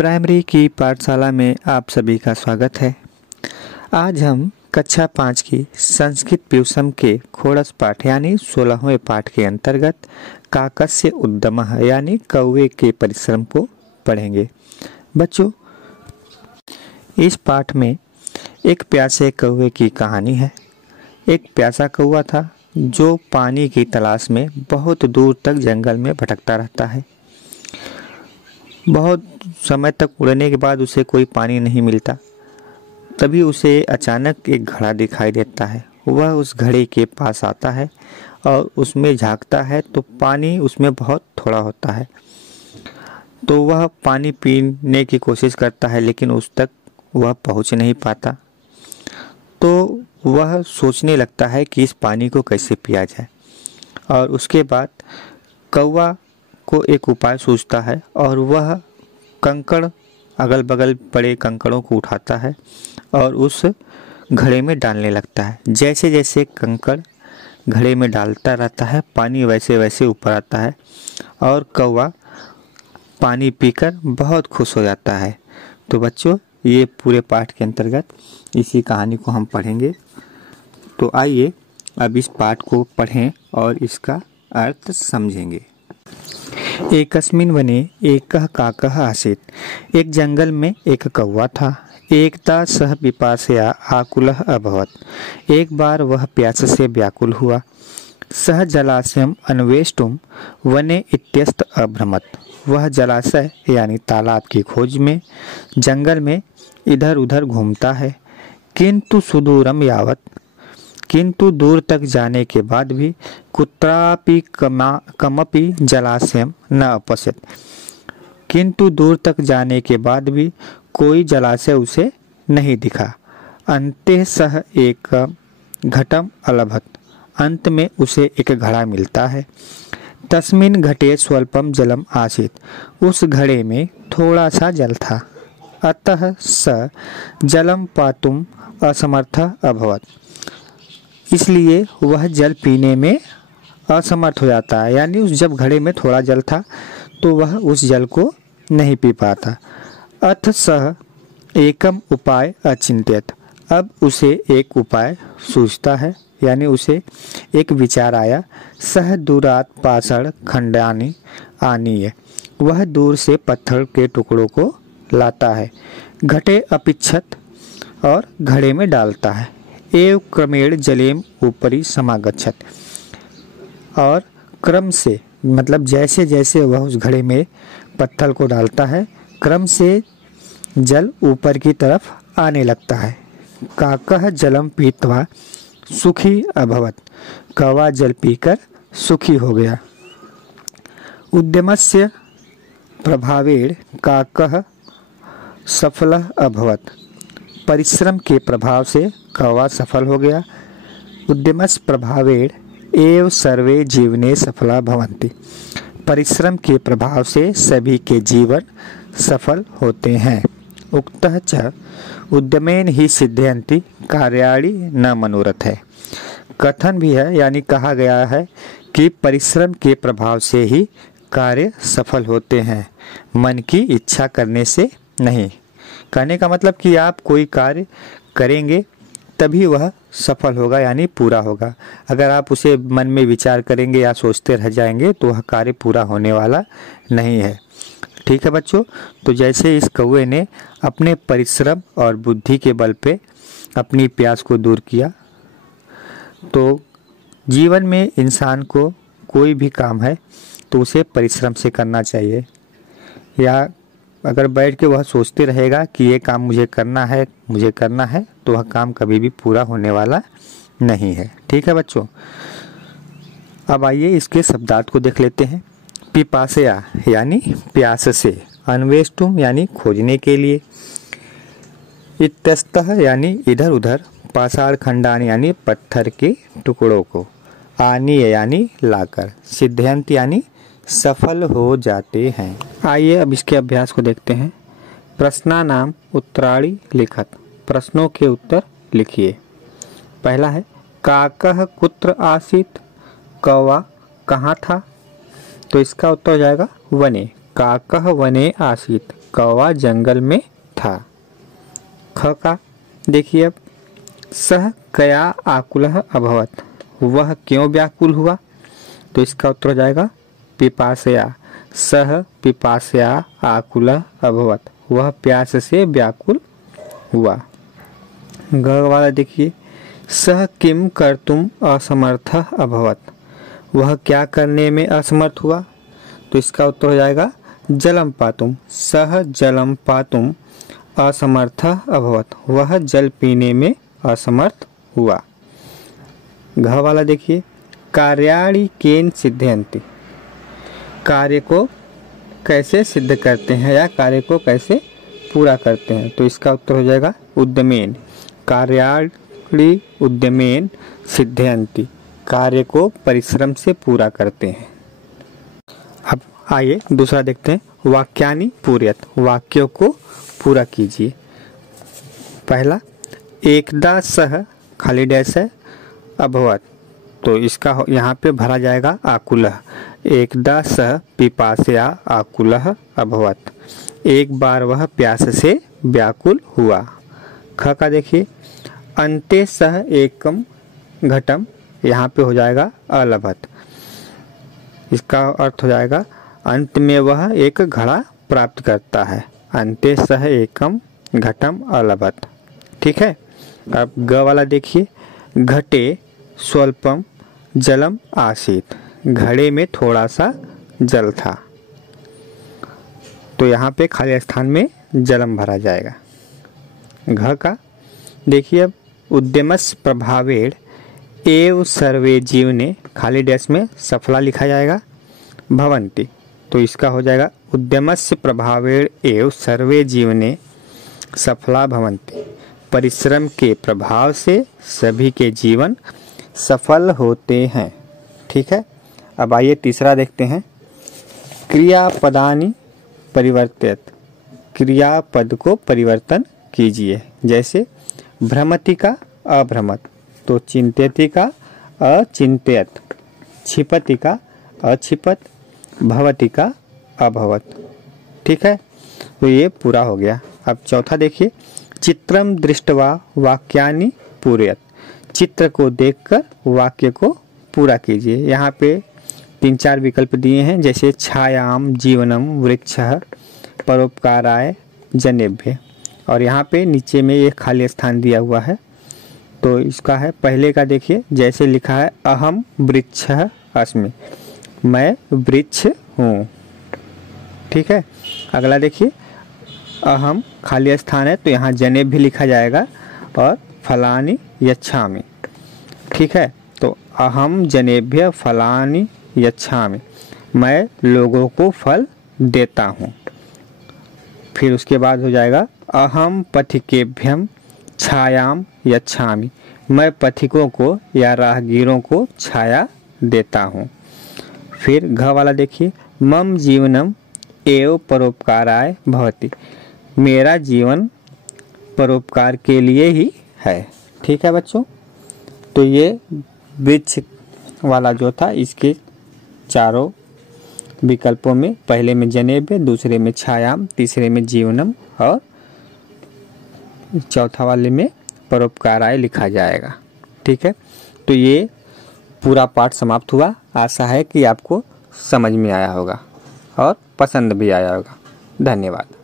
Primary की पाठशाला में आप सभी का स्वागत है। आज हम कक्षा 5 की संस्कृत प्यूसम के खोड़स पाठ यानी 16वें पाठ के अंतर्गत काकस्य उद्यमः यानी कौवे के परिश्रम को पढ़ेंगे। बच्चों, इस पाठ में एक प्यासे कौवे की कहानी है। एक प्यासा कौवा था जो पानी की तलाश में बहुत दूर तक जंगल में भटकता रहता है। बहुत समय तक उड़ने के बाद उसे कोई पानी नहीं मिलता। तभी उसे अचानक एक घड़ा दिखाई देता है। वह उस घड़े के पास आता है और उसमें झांकता है तो पानी उसमें बहुत थोड़ा होता है। तो वह पानी पीने की कोशिश करता है लेकिन उस तक वह पहुंच नहीं पाता। तो वह सोचने लगता है कि इस पानी को कैसे पिया जाए। और उसके बाद कौवा को एक उपाय सूझता है और वह कंकड़ अगल बगल पड़े कंकड़ों को उठाता है और उस घड़े में डालने लगता है। जैसे जैसे कंकड़ घड़े में डालता रहता है पानी वैसे वैसे ऊपर आता है और कौवा पानी पीकर बहुत खुश हो जाता है। तो बच्चों, ये पूरे पाठ के अंतर्गत इसी कहानी को हम पढ़ेंगे। तो आइए अब इस पाठ को पढ़ें और इसका अर्थ समझेंगे। एकस्मिन् वने एकः काकः आसीत्। एक जंगल में एक कौवा था। एकदा सः पिपासया आकुलः अभवत्। एक बार वह प्यास से व्याकुल हुआ। सः जलाशयम् अन्वेष्टुं वने इत्यस्त अभ्रमत्। वह जलाशय यानी तालाब की खोज में जंगल में इधर उधर घूमता है। किंतु दूर तक जाने के बाद भी कुत्रापि कमपि जलाशयम् न अपश्यत्। किंतु दूर तक जाने के बाद भी कोई जलाशय उसे नहीं दिखा। अन्ते सः एक घटम अलभत। अंत में उसे एक घड़ा मिलता है। तस्मिन् घटे स्वल्पम जलम आसीत्। उस घड़े में थोड़ा सा जल था। अतः स जलम पातुम असमर्थः अभवत्। इसलिए वह जल पीने में असमर्थ हो जाता है। यानी उस जब घड़े में थोड़ा जल था तो वह उस जल को नहीं पी पाता। अथ सह एकम उपाय अचिंत्यत। अब उसे एक उपाय सूझता है, यानी उसे एक विचार आया। सह दूरात पाषाण खंडानि आनीय। वह दूर से पत्थर के टुकड़ों को लाता है, घटे अपिच्छत और घड़े में डालता है। एव क्रमेण जलेम ऊपरी समागच्छत। और क्रम से मतलब जैसे जैसे वह उस घड़े में पत्थर को डालता है क्रम से जल ऊपर की तरफ आने लगता है। काकः जलम पीत्वा सुखी अभवत। कौवा जल पीकर सुखी हो गया। उद्यमस्य प्रभावेण काकः सफलः अभवत। परिश्रम के प्रभाव से कौवा सफल हो गया। उद्यमस्य प्रभावेण एव सर्वे जीवने सफला भवन्ति। परिश्रम के प्रभाव से सभी के जीवन सफल होते हैं। उक्तः च उद्यमेन ही सिद्ध्यन्ति कार्याणि न मनोरथ है। कथन भी है, यानी कहा गया है कि परिश्रम के प्रभाव से ही कार्य सफल होते हैं, मन की इच्छा करने से नहीं। कहने का मतलब कि आप कोई कार्य करेंगे तभी वह सफल होगा, यानी पूरा होगा। अगर आप उसे मन में विचार करेंगे या सोचते रह जाएंगे तो वह कार्य पूरा होने वाला नहीं है। ठीक है बच्चों, तो जैसे इस कौवे ने अपने परिश्रम और बुद्धि के बल पे अपनी प्यास को दूर किया, तो जीवन में इंसान को कोई भी काम है तो उसे परिश्रम से करना चाहिए। या अगर बैठ के वह सोचते रहेगा कि ये काम मुझे करना है तो वह काम कभी भी पूरा होने वाला नहीं है। ठीक है बच्चों, अब आइए इसके शब्दार्थ को देख लेते हैं। पिपासया यानी प्यास से, अन्वेष्टुम यानी खोजने के लिए, इत्यस्तः यानी इधर उधर, पाषाण खंडान यानी पत्थर के टुकड़ों को, आनीय यानी लाकर, सिद्ध्यंत यानी सफल हो जाते हैं। आइए अब इसके अभ्यास को देखते हैं। प्रश्नानाम उत्तराणि लिखत। प्रश्नों के उत्तर लिखिए। पहला है काकः कुत्र आसीत्। कौवा कहाँ था? तो इसका उत्तर हो जाएगा वने। काकः वने आसीत्। कौवा जंगल में था। ख का देखिए अब, सह कया आकुलः अभवत, वह क्यों व्याकुल हुआ? तो इसका उत्तर हो जाएगा पिपासया। सह पिपासया आकुलः अभवत, वह प्यास से व्याकुल हुआ। ग वाला देखिए, सह किम कर्तुम असमर्थः अभवत, वह क्या करने में असमर्थ हुआ? तो इसका उत्तर हो जाएगा जलम पातुम। सह जलम पातुम असमर्थः अभवत, वह जल पीने में असमर्थ हुआ। घ वाला देखिए, कार्याणि केन सिद्धयन्ति, कार्य को कैसे सिद्ध करते हैं या कार्य को कैसे पूरा करते हैं? तो इसका उत्तर हो जाएगा उद्यमेन। कार्याणि उद्यमेन सिद्धयन्ति, कार्य को परिश्रम से पूरा करते हैं। अब आइए दूसरा देखते हैं, वाक्यानि पूरयत, वाक्यों को पूरा कीजिए। पहला, एकदा सह खाली डैश है अभवत, तो इसका यहाँ पे भरा जाएगा आकुलः। एकदा सह पिपासया आकुलः अभवत, एक बार वह प्यास से व्याकुल हुआ। ख का देखिए, अन्ते सह एकम घटम, यहाँ पे हो जाएगा अलभत, इसका अर्थ हो जाएगा अंत में वह एक घड़ा प्राप्त करता है। अन्ते सह एकम घटम अलभत, ठीक है। अब ग वाला देखिए, घटे स्वल्पम जलम आसीत, घड़े में थोड़ा सा जल था, तो यहाँ पे खाली स्थान में जलम भरा जाएगा। घ का देखिए अब, उद्यमस्य प्रभावेण एव सर्वे जीवने खाली डैश में सफला लिखा जाएगा भवन्ति, तो इसका हो जाएगा उद्यमस्य प्रभावेण एव सर्वे जीवने सफला भवन्ति, परिश्रम के प्रभाव से सभी के जीवन सफल होते हैं, ठीक है। अब आइए तीसरा देखते हैं, क्रियापदानि परिवर्तित, क्रियापद को परिवर्तन कीजिए। जैसे भ्रमति का अभ्रमत, तो चिंत्यति का अचिंत्यत, क्षिपति का अक्षिपत, भवति का अभवत, ठीक है। तो ये पूरा हो गया। अब चौथा देखिए, चित्रम दृष्टवा वाक्यानि पूरयत, चित्र को देखकर वाक्य को पूरा कीजिए। यहाँ पे 3-4 विकल्प दिए हैं, जैसे छायाम जीवनम वृक्षः परोपकाराय जनेभ्य, और यहाँ पे नीचे में एक खाली स्थान दिया हुआ है, तो इसका है पहले का देखिए, जैसे लिखा है अहम वृक्षः अस्मि, मैं वृक्ष हूँ, ठीक है। अगला देखिए, अहम खाली स्थान है, तो यहाँ जनेभ्य लिखा जाएगा, और फलानि यच्छामि, ठीक है। तो अहम जनेभ्य फलानि यच्छामि, मैं लोगों को फल देता हूँ। फिर उसके बाद हो जाएगा अहम पथिकेभ्यम छायाम यच्छामि, मैं पथिकों को या राहगीरों को छाया देता हूँ। फिर घ वाला देखिए, मम जीवनम एव परोपकाराय भवति, मेरा जीवन परोपकार के लिए ही है, ठीक है बच्चों। तो ये वृक्ष वाला जो था, इसके चारों विकल्पों में, पहले में जनेभ्य, दूसरे में छायाम, तीसरे में जीवनम, और चौथा वाले में परोपकाराय लिखा जाएगा, ठीक है। तो ये पूरा पाठ समाप्त हुआ। आशा है कि आपको समझ में आया होगा और पसंद भी आया होगा। धन्यवाद।